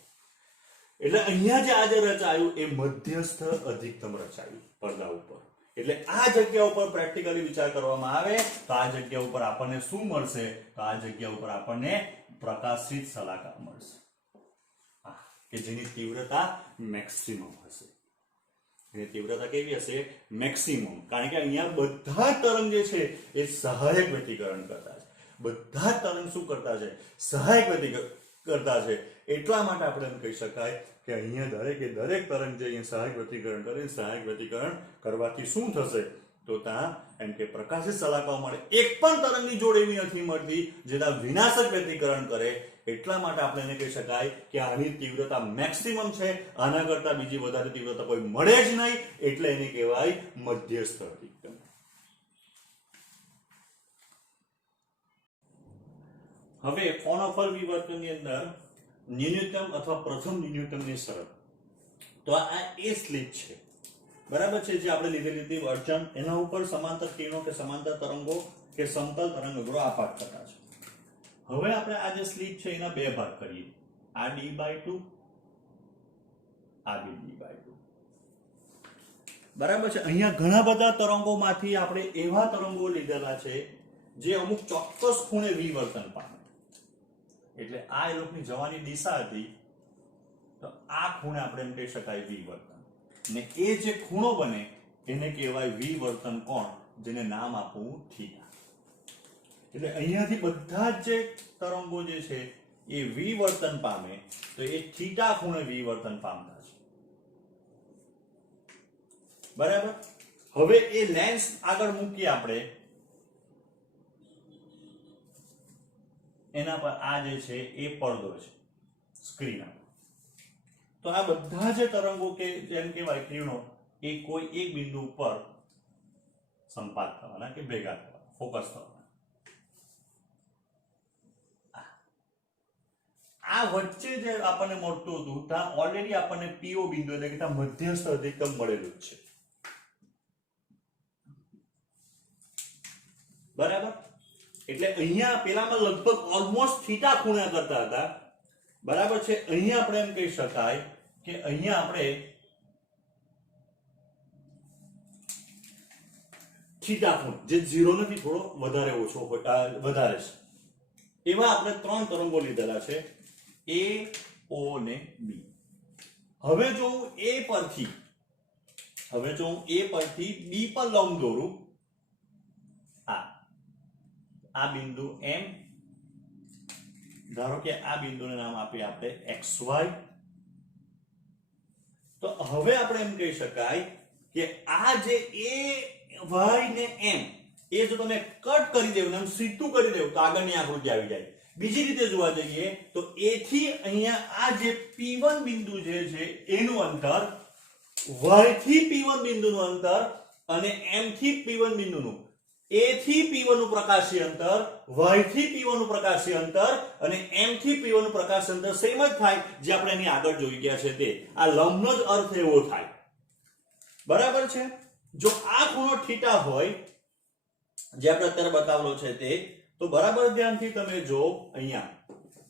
એટલે અહીંયા જે આજે રચાયું એ મધ્યસ્થ અધિકતમ રચાયું પડદા ઉપર. એટલે આ જગ્યા ઉપર પ્રેક્ટિકલી વિચાર કરવામાં આવે તો આ જગ્યા ઉપર આપણને શું મળશે? તો આ જગ્યા ઉપર આપણને પ્રકાશિત શલાકા મળશે, કે જેની તીવ્રતા મેક્સિમમ હશે. એની તીવ્રતા કેવી હશે? મેક્સિમમ. કારણ કે અહીંયા બધા તરંગ જે છે એ સહાયક વ્યતિકરણ કરતા છે. બધા તરંગ શું કરતા છે? સહાયક વ્યતિકરણ કરતા છે. એટલા માટે આપણે એમ કહી શકાય કે અહીંયા દરેકે દરેક તરંગ જે અહીંયા સહાયક વ્યતિકરણ કરે, સહાયક વ્યતિકરણ કરવાથી શું થશે? તો ત્યાં એમ કે પ્રકાશિત શલાકાઓ મળે. એક પણ તરંગની જોડ એવી નથી મળતી જે ત્યાં વિનાશક વ્યતિકરણ કરે. એટલા માટે આપણે એને કહી શકાય કે આની તીવ્રતા મેક્સિમમ છે, આના કરતા બીજી વધારે તીવ્રતા કોઈ મળે જ નહીં, એટલે એને કહેવાય મધ્યસ્થ અધિકતમ. હવે ફ્રોનહોફર વિવર્તનની અંદર ન્યૂનતમ અથવા પ્રથમ ન્યૂનતમની શરત, તો આ એ સ્લીપ છે, બરાબર છે, જે આપણે લીધેલી હતી અડચણ. એના ઉપર સમાંતર કિરણો કે સમાંતર તરંગો કે સમતલ તરંગ અગ્રો આપાત થતા છે. હવે આપણે આ જે સ્લીપ છે એના બે ભાગ કરીએ, આ d/2, આ બી d/2. બરાબર છે. અહીંયા ઘણા બધા તરંગોમાંથી આપણે એવા તરંગો લીધેલા છે જે અમુક ચોક્કસ ખૂણે વિવર્તન પામે. એટલે આ એ લોકોની જવાની દિશા હતી, તો આ ખૂણે આપણે એમ કહી શકાય વિવર્તન. ને એ જે ખૂણો બને એને કહેવાય વિવર્તન કોણ, જેને નામ આપવું થીટા. એટલે અહીંયાથી બધા જ જે તરંગો જે છે એ વિવર્તન પામે, તો એ થીટા ખૂણે વિવર્તન પામતા છે. બરાબર. હવે એ લેન્સ આગળ મૂકીએ આપણે, એના પર આ જે છે એ પડદો છે સ્ક્રીન. તો આ બધા જે તરંગો કે જેમ કહેવાય કિરણો એ કોઈ એક બિંદુ ઉપર સંપાત થવાના કે ભેગા થવાના, ફોકસ થવાના. આ વચ્ચે જે આપણને મળતું હતું ત્યાં ઓલરેડી આપણને PO બિંદુ એટલે કે ત્યાં મધ્યસ્થ અધિકતમ મળેલું જ છે. બરાબર. એટલે અહીંયા પેલામાં લગભગ ઓલમોસ્ટ થીટા ખૂણા કરતા હતા. બરાબર છે. અહીંયા આપણે એમ કહી શકાય કે અહીંયા આપણે થીટા ખૂણો જે 0 નથી, થોડો વધારે ઓછો વધારે છે, એવા આપણે ત્રણ તરંગો લીધેલા છે, A, O ને B. હવે જો હું A પરથી હવે જો હું એ પરથી બી પર લંબ દોરું, આ બિંદુ એમ, ધારો કે આ બિંદુને નામ આપીએ આપણે XY. તો હવે આપણે એમ કહી શકાય કે આ જે A Y ને M એ જો તમે કટ કરી દેવું, એમ સીધું કરી દેવું તો આગળની આકૃતિ આવી જાય. બીજી રીતે જોવા જઈએ તો A થી અહીંયા આ જે P1 બિંદુ જે છે એનું અંતર, Y થી P1 બિંદુનું અંતર અને M થી P1 બિંદુનું, A થી P1 નું પ્રકાશીય અંતર, Y થી P1 નું પ્રકાશીય અંતર અને M થી P1 નું પ્રકાશીય અંતર સેમ જ થાય જે આપણે એની આગળ જોઈ ગયા છે તે. આ લંબનો જ અર્થ એવો થાય. બરાબર છે? જો આ ખૂણો થીટા હોય જે આપણે અત્યારે બતાવેલો છે તે, તો બરાબર ધ્યાનથી તમે જો અહીંયા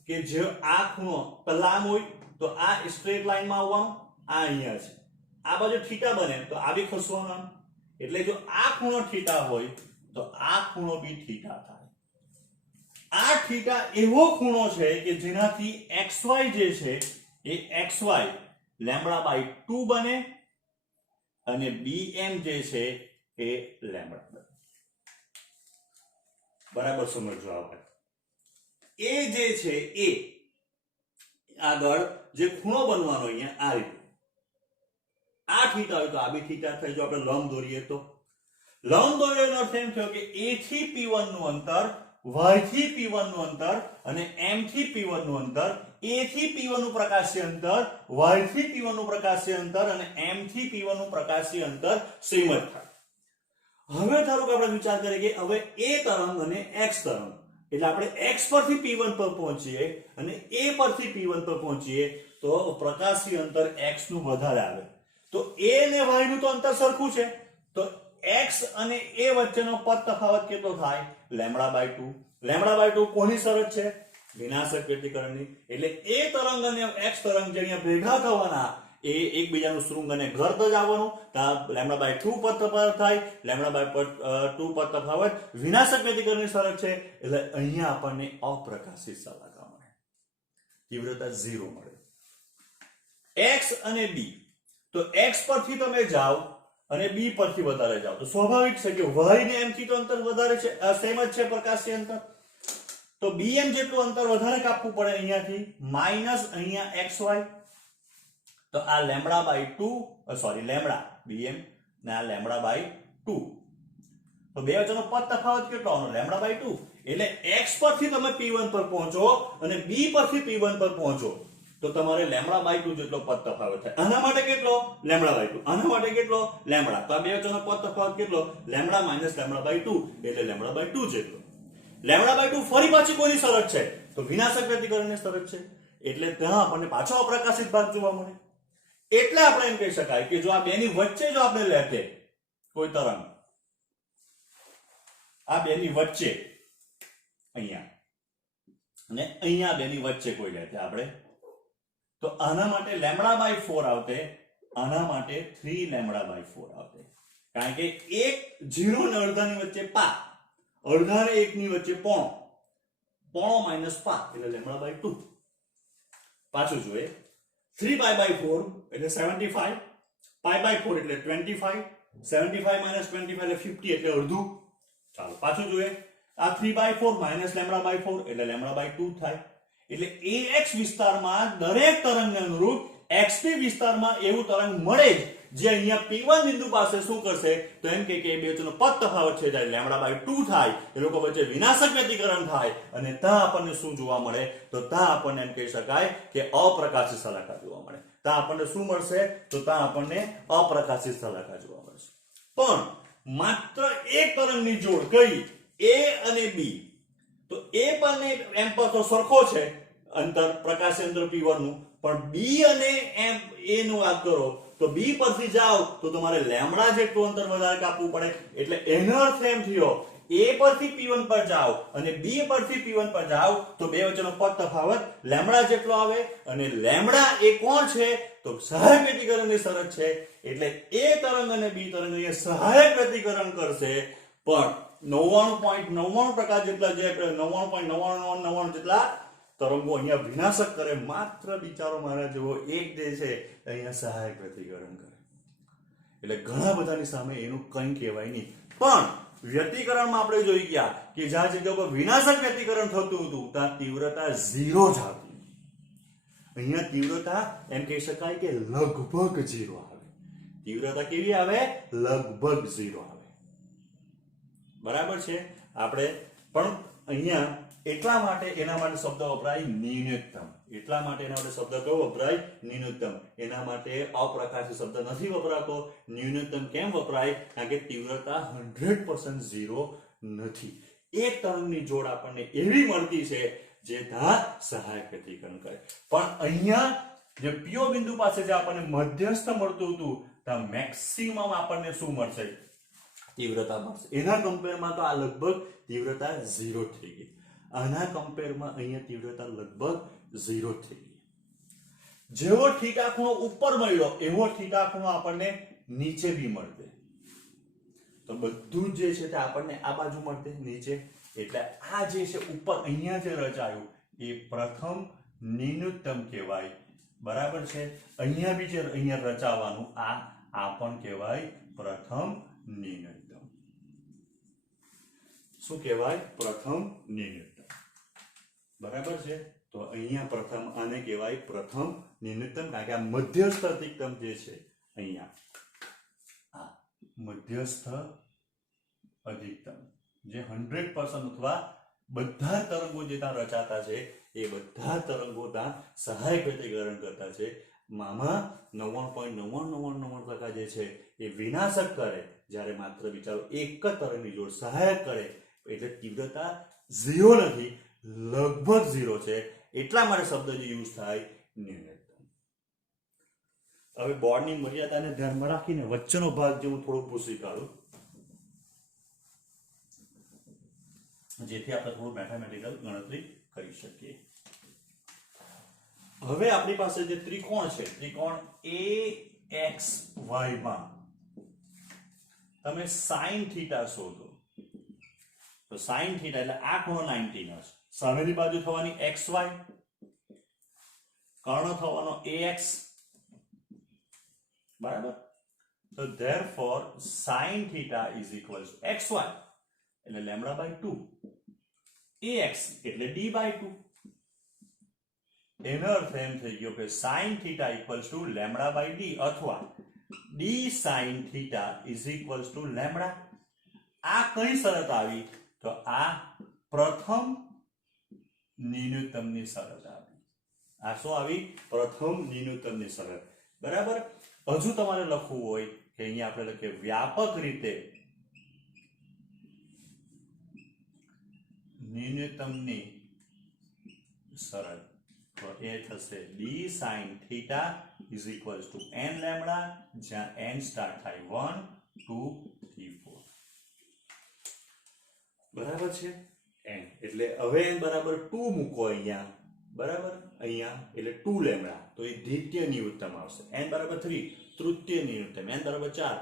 કે જે આ ખૂણો પહેલા આમ હોય તો આ સ્ટ્રેટ લાઈનમાં આવવાનું, આ અહીંયા છે, આ બાજુ થીટા બને તો આ બી ખસવાનું આમ. એટલે જો આ ખૂણો થીટા હોય તો આ ખૂણો બી થીટા થાય. આ થીટા એવો ખૂણો છે કે જેનાથી XY જે છે એ XY λ/2 બને અને BM જે છે એ λ બને. બરાબર સમજો આપણે. એ જે છે એ આગળ જે ખૂણો બનવાનો અહીંયા આ રીતે, આ થીટા હોય તો આ બી થીટા થાય. જો આપણે લંબ દોરીએ તો લંબ દોર્યાનો અર્થ એમ થયો કે A થી P1 નું અંતર, Y થી P1 નું અંતર અને M થી P1 નું અંતર, A થી P1 નું પ્રકાશીય અંતર, Y થી P1 નું પ્રકાશીય અંતર અને M થી P1 નું પ્રકાશીય અંતર સેમ જ થાય. હવે ધારો કે આપણે વિચાર કરીએ કે હવે A તરંગ અને X તરંગ, એટલે આપણે X પરથી P1 પર પહોંચીએ અને A પરથી P1 પર પહોંચીએ તો પ્રકાશીય અંતર X નું વધારે આવે. તો A અને Y નું તો અંતર સરખું છે, તો X અને A વચ્ચેનો પદ તફાવત કેટલો થાય? λ/2. λ/2 કોની શરત છે? વિનાશક વ્યતિકરણની. એટલે A તરંગ અને X તરંગ જે અહીંયા ભેગા થવાના એ એકબીજાનું શૃંગ અને ઘર્ત જ આવવાનું, લંબ/2 પદ તફાવત થાય. λ/2 પદ તફાવત વિનાશક વ્યતિકરણની શરત છે. એટલે અહીંયા આપણને અપ્રકાશિત શલાકા મળે, તીવ્રતા 0 મળે. X અને B, તો X પરથી તમે જાઓ અને B પરથી વધારે જાઓ તો સ્વાભાવિક છે કે Y ને M થી તો અંતર વધારે છે, સેમ જ છે પ્રકાશીય અંતર. તો BM જેટલું અંતર વધારે કાપવું પડે અહીંયાથી, માઈનસ અહીંયા XY. તો આ λ/2 BM ને આ λ/2, તો બે વચ્ચેનો પદ તફાવત કેટલો આવવાનો? λ/2. એટલે X પરથી તમે P1 પર પહોંચો અને B પરથી P1 પર પહોંચો તો તમારે λ/2 જેટલો પદ તફાવત થાય. આના માટે કેટલો? λ/2. આના માટે કેટલો? λ. તો આ બે વચ્ચેનો પદ તફાવત કેટલો? λ - λ/2 એટલે λ/2 જેટલો. λ/2 ફરી પાછી કોની શરત છે? તો વિનાશક વ્યતિકરણની શરત છે. એટલે ત્યાં આપણને પાછો અપ્રકાશિત ભાગ જોવા મળે. એટલે આપણે એમ કહી શકાય કે જો આ બેની વચ્ચે જો આપણે લેતે કોઈ તરંગ, આ બેની વચ્ચે અહીંયા અને અહીંયા બેની વચ્ચે કોઈ લેતે આપણે, તો આના માટે λ/4 આવતે, આના માટે 3λ/4 આવતે. કારણ કે 1 0 ને અડધાની વચ્ચે પા, અડધા ને 1 ની વચ્ચે પોણો, પોણો માઈનસ પા એટલે λ/2. પાછું જોઈએ, 3π/4 એટલે 75, π/4 એટલે 25, 75 - 25 એટલે 50 એટલે અડધું. ચાલો પાછું જોઈએ, આ 3/4 માઈનસ λ/4 એટલે λ/2 થાય. એટલે AX વિસ્તારમાં દરેક તરંગને અનુરૂપ XP વિસ્તારમાં એવું તરંગ મળે જે અહીંયા P1 બિંદુ પાસે શું કરશે? તો એમ કે બે વચ્ચેનો પદ તફાવત છે જ્યારે λ/2 થાય, એ લોકો વચ્ચે વિનાશક વ્યતિકરણ થાય અને ત્યાં આપણને શું જોવા મળે? તો ત્યાં આપણને એમ કહી શકાય કે અપ્રકાશિત શલાકા જોવા મળે. ત્યાં આપણને શું મળશે? તો ત્યાં આપણને અપ્રકાશિત શલાકા જોવા મળશે. પણ માત્ર એક તરંગની જોડ કઈ? A અને B. તો A અને M પર તો સરખો છે અંતર, પ્રકાશી અંતર P1 નું, પણ B અને M A નું વાત કરો તો B પરથી જાઓ તો તમારે λ જેટલું અંતર વધારે કાપવું પડે. એટલે એનો અર્થ એમ થયો A પરથી P1 પર જાઓ અને B પરથી P1 પર જાઓ તો બે વચ્ચેનો પદ તફાવત λ જેટલો આવે. અને λ એ કોણ છે? તો સહાયક વ્યતિકરણની શરત છે. એટલે A તરંગ અને B તરંગ એ સહાયક વ્યતિકરણ કરશે, પણ 99.99% જેટલા જે 99.9999 જેટલા તરંગો અહીંયા વિનાશક કરે. માત્ર બિચારો મારા જેવો એક જે છે અહીંયા સહાયક વ્યતિકરણ કરે. એટલે ઘણા બધાની સામે એનું કંઈ કહેવાય નહીં. પણ વ્યતિકરણમાં આપણે જોઈ ગયા કે જ્યાં જગ્યા પર વિનાશક વ્યતિકરણ થતું હતું ત્યાં તીવ્રતા 0 જ આવતી. અહીંયા તીવ્રતા એમ કહી શકાય કે લગભગ 0 આવે. તીવ્રતા કેવી આવે? લગભગ 0 આવે. બરાબર છે. આપણે પણ અહીંયા એટલા માટે એના માટે શબ્દ વપરાય ન્યૂનતમ. એટલા માટે એના માટે શબ્દ કયો વપરાય? ન્યૂનતમ. એના માટે અપ્રકાશી શબ્દ નથી વપરાતો. ન્યૂનતમ કેમ વપરાય? કારણ કે તીવ્રતા 100% 0 નથી. એક તરંગની જોડ આપણને એવી મળતી છે જે ત્યાં સહાયક વ્યતિકરણ કરે. પણ અહીંયા જે પીઓ બિંદુ પાસે જે આપણને મધ્યસ્થ મળતું હતું ત્યાં મેક્સિમમ આપણને શું મળશે? તીવ્રતા મળશે. એના કમ્પેરમાં તો આ લગભગ તીવ્રતા 0 થઈ ગઈ. આના કમ્પેરમાં અહીંયા તીવ્રતા લગભગ 0 થઈ ગઈ. જેવો થીટા ખૂણો ઉપર મળ્યો એવો થીટા ખૂણો આપણને નીચે બી મળશે. તો બધું જે છે તે આપણને આ બાજુ મળશે નીચે. એટલે આ જે છે ઉપર અહીંયા જે રચાયું એ પ્રથમ ન્યૂનતમ કહેવાય. બરાબર છે. અહીંયા બી જે અહીંયા રચાવાનું આ પણ કહેવાય પ્રથમ ન્યૂનતમ. શું કહેવાય? પ્રથમ ન્યૂનતમ. બરાબર છે. તો અહીંયા પ્રથમ આને કહેવાય પ્રથમ ન્યૂનતમ કારણ કે આ મધ્યસ્થ અધિકતમ જે છે અહીંયા આ મધ્યસ્થ અધિકતમ જે 100% અથવા બધા તરંગો જે ત્યાં રચાતા છે એ બધા તરંગો ત્યાં સહાયક વ્યતિકરણ કરતા છે. મામાં 99.9999% જે છે એ વિનાશક કરે, જ્યારે માત્ર વિચારો એક જ તરંગની જોડ સહાયક કરે. એટલે તીવ્રતા 0 નથી, લગભગ 0 છે. એટલા માટે શબ્દ જે યુઝ થાય ન્યૂનતમ. હવે બોર્ડની મર્યાદાને ધ્યાનમાં રાખીને વચ્ચેનો ભાગ જે હું થોડું પૂછી કાઢું જેથી આપણે થોડું મેથેમેટિકલ ગણતરી કરી શકીએ. હવે આપણી પાસે જે ત્રિકોણ છે, ત્રિકોણ AXY માં તમે sin થીટા શોધો તો sin થીટા એટલે આ ખૂણો 90 હશે. સામેની બાજુ થવાની XY, કર્ણ થવાનો AX. બરાબર. તો therefore sin theta is equals to XY એટલે λ/2, AX એટલે d/2. એનો અર્થ એમ થઈ ગયો કે sin theta equals to λ/d અથવા d sin theta is equals to λ. આ કઈ શરત આવી? તો આ પ્રથમ ન્યૂનતમની શરત આવી. આ શું આવી? પ્રથમ ન્યૂનતમની શરત. બરાબર. હજુ તમારે લખવું હોય કે અહીંયા આપણે લખીએ વ્યાપક રીતે ન્યૂનતમની શરત. તો એ થશે d sin theta is equals to n lambda, જ્યાં n સ્ટાર્ટ થાય 1 2 3 4. બરાબર છે. n એટલે હવે n બરાબર 2 મૂકો અહીંયા. બરાબર. અહીંયા એટલે 2 લેમ્બડા, તો એ દ્વિતીય ન્યૂનતમ આવશે. n બરાબર 3 તૃતીય ન્યૂનતમ, n બરાબર 4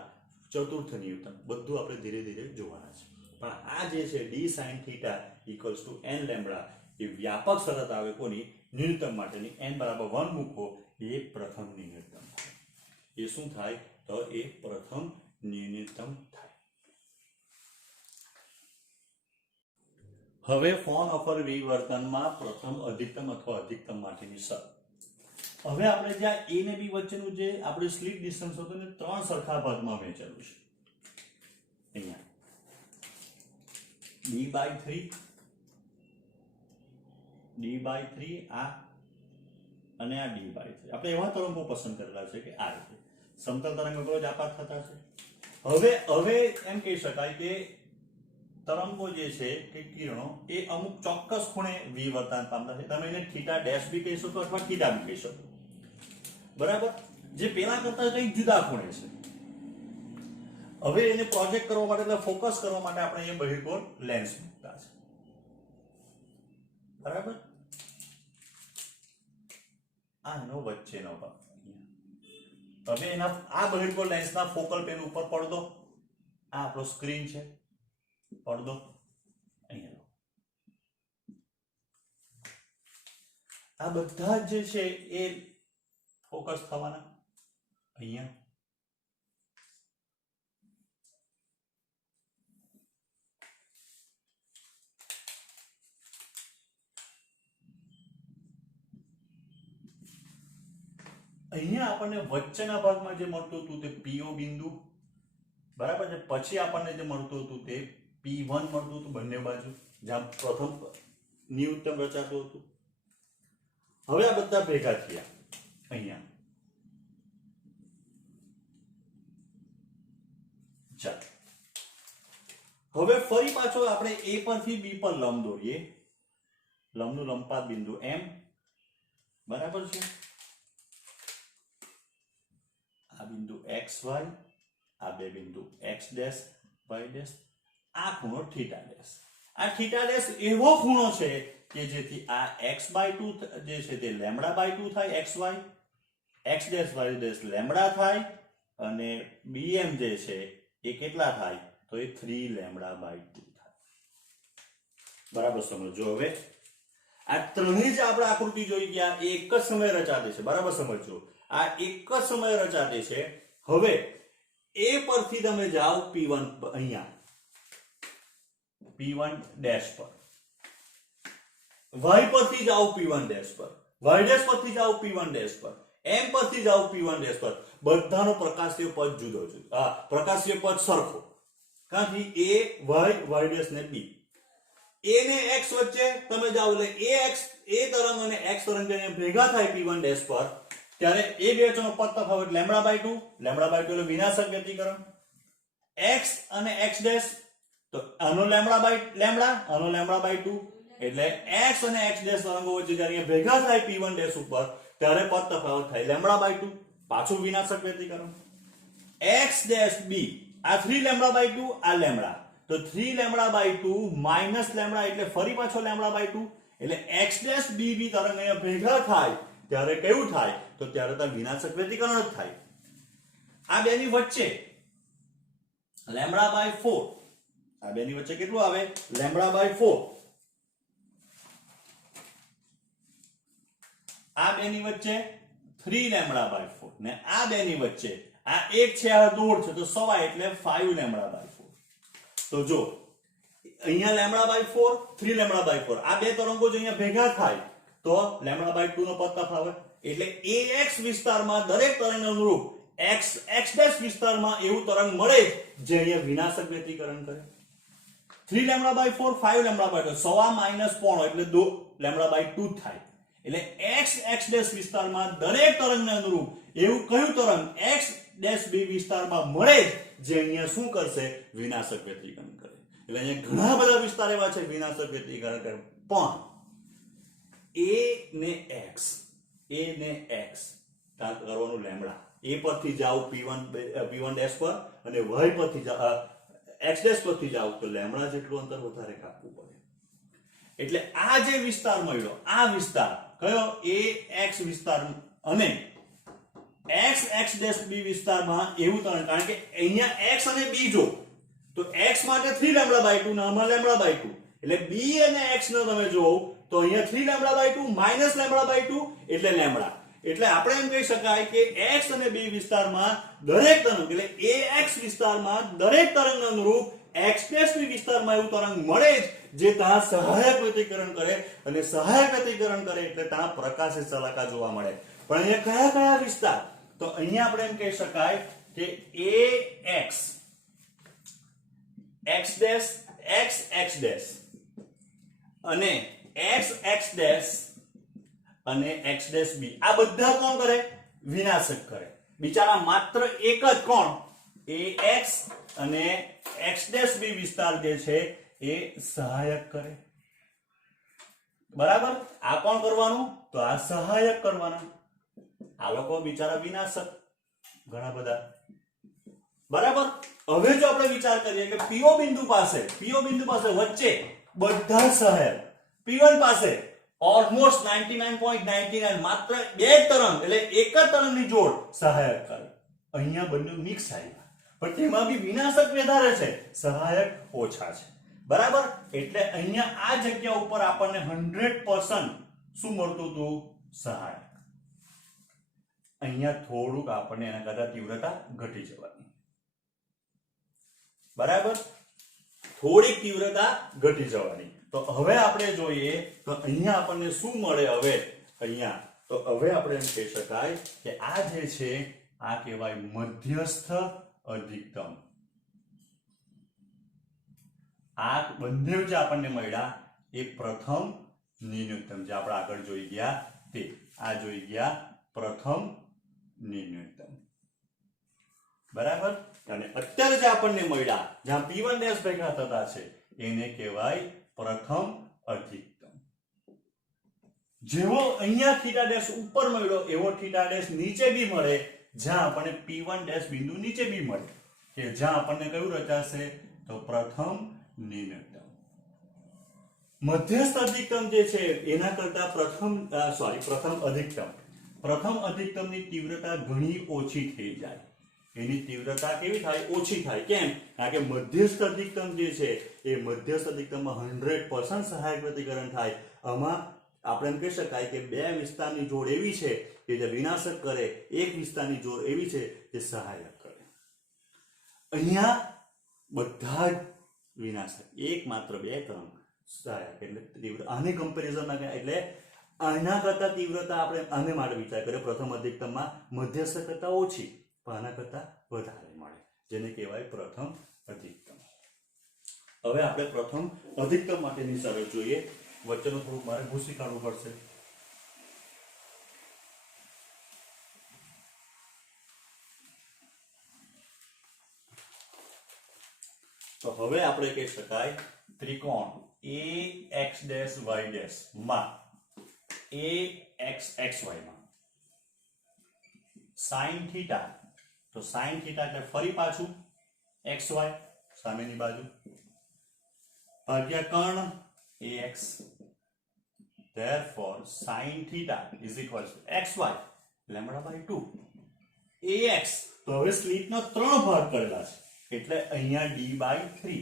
ચતુર્થ ન્યૂનતમ. બધું આપણે ધીરે ધીરે જોવાના છે. પણ આ જે છે d sin theta equals to n lambda એ વ્યાપક શરત આવે કોની? ન્યૂનતમ માટેની. n બરાબર 1 મૂકો એ પ્રથમ ન્યૂનતમ થાય. એ શું થાય? તો એ પ્રથમ ન્યૂનતમ થાય. હવે ફોન ઓફર વિવર્તનમાં પ્રથમ અધિકતમ અથવા અધિકતમ માટેની શરત. હવે આપણે જ્યાં a ને b વચ્ચેનું જે આપણે સ્લિપ ડિસ્ટન્સ હતું ને 3 સરખા ભાગમાં વહેંચેલું છે. અહીંયા d/3 આ અને આ d/3. આપણે એવા તરંગો પસંદ કરેલા છે કે આ રીતે સમતલ તરંગો જ આપાત થતા છે. હવે એમ કહી શકાય કે તરંગો જે છે કે કિરણો એ અમુક ચોક્કસ ખૂણે વિવર્તન પામતા છે. તમે એને થીટા ડેશ બી કહી શકો અથવા થીટા બી કહી શકો. બરાબર. જે પેલા કરતા કંઈક જુદા ખૂણે છે. હવે એને પ્રોજેક્ટ કરવા માટે એટલે ફોકસ કરવા માટે આપણે અહીંયા બહિર્ગોળ લેન્સ મૂકતા છે. બરાબર. આનો વચ્ચેનો ભાગ. હવે એના આ બહિર્ગોળ લેન્સના ફોકલ પેન ઉપર પડદો, આ આપણો સ્ક્રીન છે, પડદો અહીંયા. આ બધા જે છે એ ફોકસ થવાના અહીંયા. અહીંયા આપણને વચ્ચેના ભાગમાં જે મળતું હતું તે PO બિંદુ, બરાબર છે. પછી આપણને જે મળતું હતું તે P1 મળતું હતું બંને બાજુ, જ્યાં પ્રથમ ન્યૂનતમ રચાતું હતું. હવે આ બધા ભેગા થયા અહીંયા. ચાલો હવે ફરી પાછો આપણે A પરથી B પર લંબ દોરીએ. લંબનું લંબપાત બિંદુ M, બરાબર છે. આ બિંદુ XY, આ બે બિંદુ X ડેશ Y ડેશ, આ ખૂણો થીટા ડેશ. આ થીટા ડેશ એવો ખૂણો છે કે જેથી આ x/2 જે છે તે λ/2 થાય, XY X dash Y dash lambda થાય, અને BM જે છે એ કેટલા થાય તો એ 3λ/2 થાય. બરાબર સમજો. હવે આ ત્રણેય જ આપણે આકૃતિ જોઈ ગયા એ એક જ સમયે રચાતી છે. બરાબર સમજો, આ એક જ સમયે રચાતી છે. હવે A પરથી તમે જાઓ P1 અહીંયા P1 ડેશ પર, Y પરથી જાઓ P1 ડેશ પર, Y ડેશ પરથી જાઓ P1 ડેશ પર, M પરથી જાઓ P1 ડેશ પર. બધાનો પ્રકાશીય પદ જુદો જુદો, પ્રકાશીય પદ સરખો. કાંથી A Y ડેશ ને B, A ને X વચ્ચે તમે જાઓ એટલે A તરંગ અને X તરંગ ભેગા થાય P1 ડેશ પર, ત્યારે એ બે વચ્ચેનો પદ તફાવત λ/2 એટલે વિનાશક વ્યતિકરણ. X અને X ડેશ તો આનો λ/2 આનો λ/2 એટલે X અને X ડેશ તરંગો વચ્ચે જ્યારે ભેગા થાય P1 ડેશ ઉપર ત્યારે પદ તફાવત થાય λ/2, પાછું વિનાશક વ્યતિકરણ. X ડેશ B આ 3λ/2 આ લેમ્બડા, તો 3λ/2 માઈનસ લેમ્બડા એટલે ફરી પાછો λ/2 એટલે X ડેશ B તરંગ અહીંયા ભેગા થાય ત્યારે કેવું થાય તો ત્યારે તો વિનાશક વ્યતિકરણ જ થાય. આ બેની વચ્ચે λ/4, આ બેની વચ્ચે કેટલું આવે λ/4, આ બેની વચ્ચે 3λ/4 ને આ બેની વચ્ચે આ એક છે આ દોઢ છે તો સવા એટલે 5λ/4. તો જો અહીંયા λ/4 3λ/4 આ બે તરંગો જો અહીંયા ભેગા થાય તો λ/2 નો પદ તફાવત એટલે AX વિસ્તારમાં દરેક તરંગને અનુરૂપ X ડેશ વિસ્તારમાં એવું તરંગ મળે જે અહીંયા વિનાશક વ્યતિકરણ કરે. 3λ/4 5λ/2 સવા માઈનસ પોણો એટલે 2λ/2 થાય. એટલે X ડેશ વિસ્તારમાં દરેક તરંગને અનુરૂપ એવું કયું તરંગ X ડેશ B વિસ્તારમાં મળે જે અહીંયા શું કરશે વિનાશક વ્યતિકરણ કરે. એટલે અહીંયા ઘણા બધા વિસ્તાર એવા છે વિનાશક વ્યતિકરણ કરે, પણ A ને X કરવાનું લેમ્બડા. A પરથી જાઓ P1 ડેશ પર અને Y પરથી X ડેશ પરથી જાઓ તો લેમ્બડા જેટલું અંતર વધારે કાપવું પડે. એટલે આ જે વિસ્તાર મળ્યો આ વિસ્તાર કયો AX વિસ્તાર અને X ડેશ B વિસ્તારમાં એવું તરંગ, કારણ કે અહીંયા X અને B જો તો X માટે 3λ/2 ને આમાં λ/2 એટલે B અને X નો તમે જો તો અહીંયા 3λ/2 માઈનસ λ/2 એટલે લેમ્બડા. એટલે આપણે એમ કહી શકાય કે X અને B વિસ્તારમાં દરેક તરંગ એટલે AX વિસ્તારમાં દરેક તરંગ અનુરૂપ X ડેશ B વિસ્તારમાં એવું તરંગ મળે જે ત્યાં સહાયક વ્યતિકરણ કરે, અને સહાયક વ્યતિકરણ કરે એટલે ત્યાં પ્રકાશિત શલાકા જોવા મળે. પણ અહીંયા કયા કયા વિસ્તાર તો અહીંયા આપણે એમ કહી શકાય કે AX X dash X dash અને X ડેશ અને X ડેશ B આ બધા કોણ કરે વિનાશક કરે. બિચારા માત્ર એક જ કોણ AX અને X ડેશ B વિસ્તાર જે છે એ સહાયક કરે. બરાબર, આ કોણ કરવાનું તો આ સહાયક કરવાના. આ લોકો બિચારા વિનાશક ઘણા બધા. બરાબર, હવે જો આપણે વિચાર કરીએ કે PO બિંદુ પાસે વચ્ચે બધા સહાયક, P1 પાસે ઓલમોસ્ટ 99.99 માત્ર બે તરંગ એટલે એક જ તરંગની જોડ સહાયક કરે. અહીંયા બંને મિક્સ આવ્યા પણ તેમાં બી વિનાશક વધારે છે, સહાયક ઓછા છે. બરાબર, એટલે અહીંયા આ જગ્યા ઉપર આપણને 100% શું મળતું હતું સહાયક. અહીંયા થોડુંક આપણને એના કરતા તીવ્રતા ઘટી જવાની. બરાબર, થોડીક તીવ્રતા ઘટી જવાની. તો હવે આપણે જોઈએ તો અહીંયા આપણને શું મળે. હવે અહીંયા તો હવે આપણે એમ કહી શકાય કે આ જે છે આ કહેવાય મધ્યસ્થ અધિકતમ. આ બંને જે આપણને મળ્યા એ પ્રથમ ન્યૂનતમ, જે આપણે આગળ જોઈ ગયા તે. આ જોઈ ગયા પ્રથમ ન્યૂનતમ, બરાબર. અને અત્યારે જે આપણને મળ્યા જ્યાં P1 ડેશ ભેગા થતા છે એને કહેવાય પ્રથમ અધિકતમ. જેવો અહીંયા થીટા ડેશ ઉપર મળ્યો એવો થીટા ડેશ નીચે બી મળે, જ્યાં આપણને P1 ડેશ બિંદુ નીચે બી મળે, કે જ્યાં આપણને કયું રચાશે તો પ્રથમ ન્યૂનતમ. મધ્યસ્થ અધિકતમ જે છે એના કરતા પ્રથમ અધિકતમની તીવ્રતા ઘણી ઓછી થઈ જાય. એની તીવ્રતા કેવી થાય? ઓછી થાય. કેમ? કારણ કે મધ્યસ્થ અધિકતમ જે છે એ મધ્યસ્થ અધિકતમમાં 100% સહાયક પ્રતિકરણ થાય. આમાં આપણે એમ કહી શકાય કે બે વિસ્તારની જોડ એવી છે કે જે વિનાશક કરે, એક વિસ્તારની જોડ એવી છે જે સહાયક કરે. અહીંયા બધા જ વિનાશક, એક માત્ર બે તરંગ સહાયક. એટલે તીવ્ર આને કમ્પેરિઝનમાં એટલે આના કરતા તીવ્રતા આપણે આને માટે વિચાર કર્યો પ્રથમ અધિકતમમાં મધ્યસ્થ કરતા ઓછી, પણ આના કરતા વધારે મળે, જેને કહેવાય પ્રથમ અધિકતમ. હવે આપણે પ્રથમ અધિકતમ માટેની શરત જોઈએ. વચ્ચેનું થોડુંક મારે ભૂસી કાઢવું પડશે. તો હવે આપણે કહી શકાય ત્રિકોણ AX' Y' માં AXXY માં sin થીટા, તો sin થીટા એટલે ફરી પાછું XY સામેની બાજુ ભાગ્યા કર્ણ AX. therefore sin theta is equal to XY lambda by 2 AX. તો હવે સ્લિટનો 3 ભાગ કરેલા છે એટલે અહીંયા D by 3.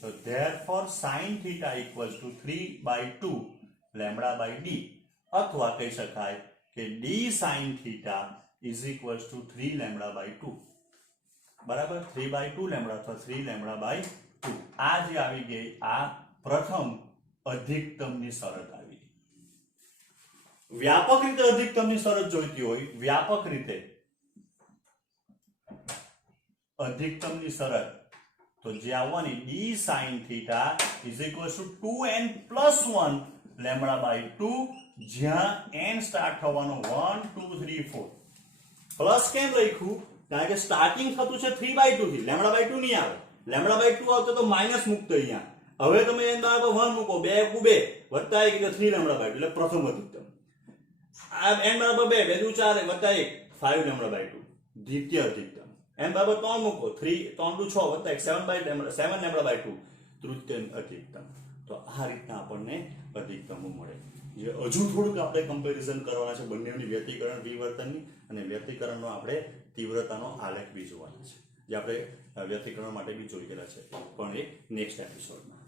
તો therefore sin theta equals to 3 by 2 lambda by D. અથવા કહી શકાય કે D sin theta is equals to 3 lambda by 2. બરાબર, 3 by 2 lambda અથવા 3 lambda by 2. આ જે આવી ગઈ આ પ્રથમ અધિકતમની શરત આવી. વ્યાપક રીતે અધિકતમની શરત જોઈતી હોય, વ્યાપક રીતે અધિકતમની શરત, તો જે આવવાની d sin theta is equals to 2n plus 1 lambda by 2, જ્યાં n સ્ટાર્ટ થવાનો 1 2 3 4. પ્લસ કેમ લખ્યું? કારણ કે સ્ટાર્ટિંગ થતું છે 3 by 2 થી, lambda by 2 નહીં આવે. lambda by 2 આવતો તો માઈનસ મૂકતો અહીંયા. હવે તમે n બરાબર 1 મૂકો, 2 * 2 વત્તા 1 એટલે 3 lambda by 2 એટલે પ્રથમ અધિકતમ. આ n બરાબર 2 2 * 4 વત્તા 1 5 lambda by 2 દ્વિતીય અધિકતમ. n બરાબર 3 મૂકો, 3 3 * 6 વત્તા 1 7 lambda by 2 તૃતીય અધિકતમ. તો આ રીતના આપણને અધિકતમો મળે. જે હજુ થોડુંક આપણે કમ્પેરિઝન કરવાના છે બંનેની વ્યતિકરણ વિવર્તનની, અને વ્યતિકરણનો આપણે તીવ્રતાનો આલેખ બી જોવાના છે, જે આપણે વ્યતિકરણ માટે બી જોઈ ગયા છે, પણ એ નેક્સ્ટ એપિસોડમાં.